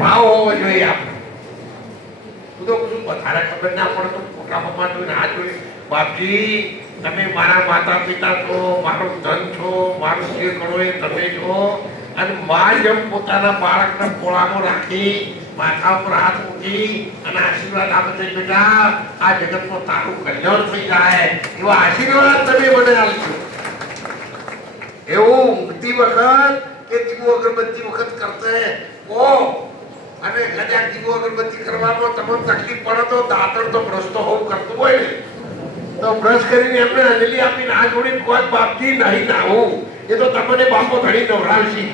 ભાવ હોવો જોઈએ આપણે. હું તો કશું વધારે ખબર ના પડે તો ખોટા પપ્પા જોઈને આ જોઈ બાપજી તમે મારા માતા પિતા છો, મારો ધન છો, મારું જે કરો એ તમે છો. અને મા જેમ પોતાના બાળકને ખોળામાં રાખી માથા ઉપર હાથ મૂકી અને આશીર્વાદ આપે છે, બેટા આ જગતમાં તારું કલ્યાણ થઈ જાય એવા આશીર્વાદ તમે મને આપજો. એવું ઊંઘતી વખત કે દીવો અગરબત્તી વખત કરતે કો અને કદાચ દીવો અગરબત્તી કરવામાં તમને તકલીફ પડે તો દાંતણ તો બ્રશ તો હોવું કરતું હોય ને તો બ્રશ કરીને એમને અંજલિ આપીને આ જોડીને કોઈ બાપજી નહીં ના હું એ તો તમને બાપો ધણી નવડાવશી.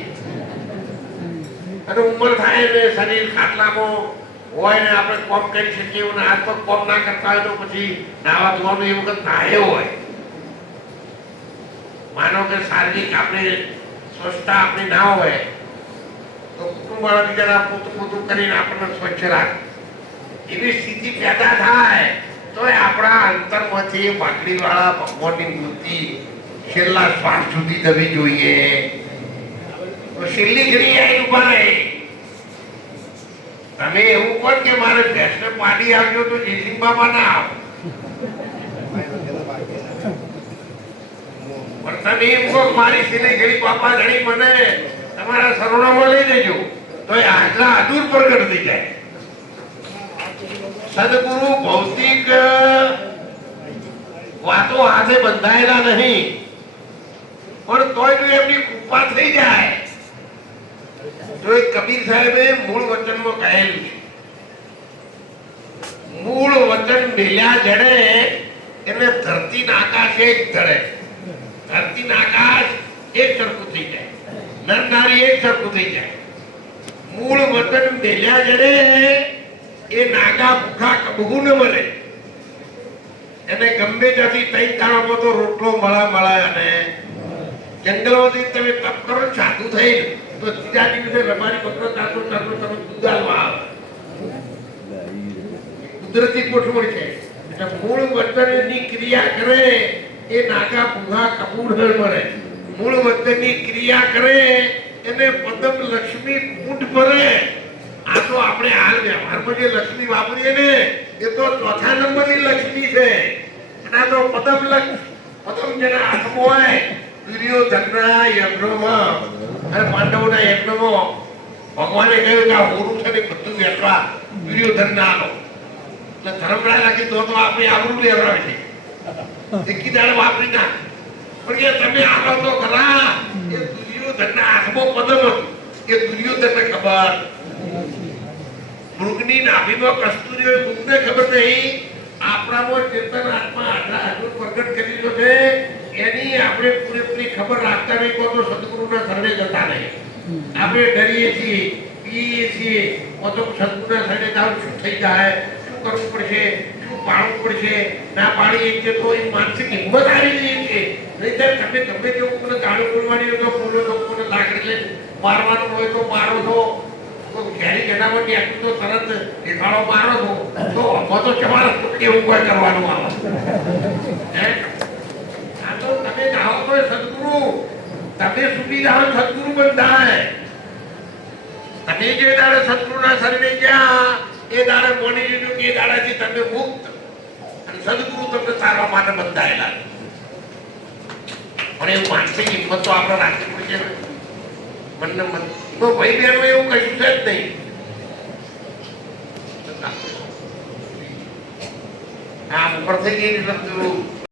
અને ઉંમર થાય ને શરીર ખાટલામાં હોય ને આપણે કોમ કરી શકીએ અને હાથ પગ કોમ ના કરતા હોય તો પછી નાવા ધોવાનું એ વખત નાહ્યો હોય. માનો કે શારીરિક આપણે સ્વચ્છતા આપણી ના હોય તો કુટુંબ વાળા બીજા પોતું પોતું કરીને આપણને સ્વચ્છ રાખે. એવી સ્થિતિ પેદા થાય તો આપણા અંતરમાંથી પાકડી વાળા ભગવાનની મૂર્તિ છેલ્લા શ્વાસ સુધી દબી જોઈએ. તો છેલ્લી ઘડી આવી ઉભા રહે. તમે એવું કહો કે મારે ભેંસને પાડી આવજો તો જયસિંહ બાબા ના આવો. પણ તમે એમ કહો મારી છેલ્લી ઘડી બાપા ઘડી મને તમારા શરણોમાં લઈ દેજો તો એ આટલા અદૂર પ્રગટ થઈ જાય. સદગુરુ ભૌતિક વાતો હાથે બંધાયેલા નહીં પણ તોય જો એમની કૃપા થઈ જાય તો એક કબીર સાહેબે મૂળ વચનમાં કહેલું છે, મૂળ વચન મેલ્યા જડે એટલે ધરતી ના આકાશ એક જડે. ધરતી ના આકાશ એક સરખું થઈ જાય, નર નારી એક સરખું થઈ જાય. મૂળ વચન મેલ્યા જડે એ નાગા ભૂખા કબગું ન મળે. એને ગમે ત્યાંથી ત્રણ તાળામાં તો રોટલો મળે અને જંગલોમાંથી તમે તપ કરો સાધુ થઈ તો ત્રીજા દિવસે રબારી બકરો ચાલતો ચાલતો તમે દૂધાલવા આવે. કુદરતી ગોઠવણ છે. એટલે મૂળ વર્તનની ક્રિયા કરે એ નાગા ભૂખા કબૂર ન મળે. મૂળ વર્તનની ક્રિયા કરે એને પદમ લક્ષ્મી કુંઠ ભરે. આ તો આપણે હાલ વ્યવહારમાં જે લક્ષ્મી વાપરીએ ને એ તો ચોથા નંબરની લક્ષ્મી છે. અને તો પદમ જેના હાથમાં હોય દુર્યોધનના યજ્ઞમાં અને પાંડવોના યજ્ઞમાં ભગવાને કહ્યું કે આ હોરું છે ને બધું વેચવા દુર્યોધન ના આલો. એટલે ધર્મરાજ તો આપણે આવરું લેવડાવે છે એકી દાડે વાપરી ના પણ એ તમે આલો તો ખરા. એ દુર્યોધનના હાથમાં પદમ એ દુર્યોધનને ખબર. મૃગની નાભીમાં કસ્તુરી હોય મૃગને ખબર નહીં. આપણામાં ચેતન આત્મા આટલા અદભુત પ્રગટ કરેલો છે એની આપણે પૂરેપૂરી ખબર રાખતા નહીં તો સદગુરુના શરણે જતા નહીં. આપણે ડરીએ છીએ, પીએ છીએ તો સદગુરુના શરણે જાવ શું થઈ જાય, શું કરવું પડશે, શું પાળવું પડશે. ના પાડીએ છીએ તો એ માનસિક હિંમત આવી જઈએ છીએ. નહીંતર તમે ગમે તેવું કોઈને ગાળું બોલવાની હોય તો બોલો તો કોઈને લાકડી લઈને મારવાનું હોય તો મારો તો ઘેરી જનાવટી આટલું તો તરત દેખાડો મારો તો તો તમારે એવું કોઈ કરવાનું આવે. આ તો તમે જાઓ તો સદગુરુ તમે સુખી જાઓ સદગુરુ બંધાય. તમે જે દાડે સદગુરુના શરણે ગયા એ દાડે મોડી લીધું કે એ દાડાથી તમે મુક્ત અને સદગુરુ તમને સારવા માટે બંધાયેલા. પણ એવું માનસિક હિંમત તો આપણે રાખવી પડશે ને. મનને મન તો ભાઈ બહેનો એવું કશું છે જ નહીં. આમ ઉપર થઈ ગઈ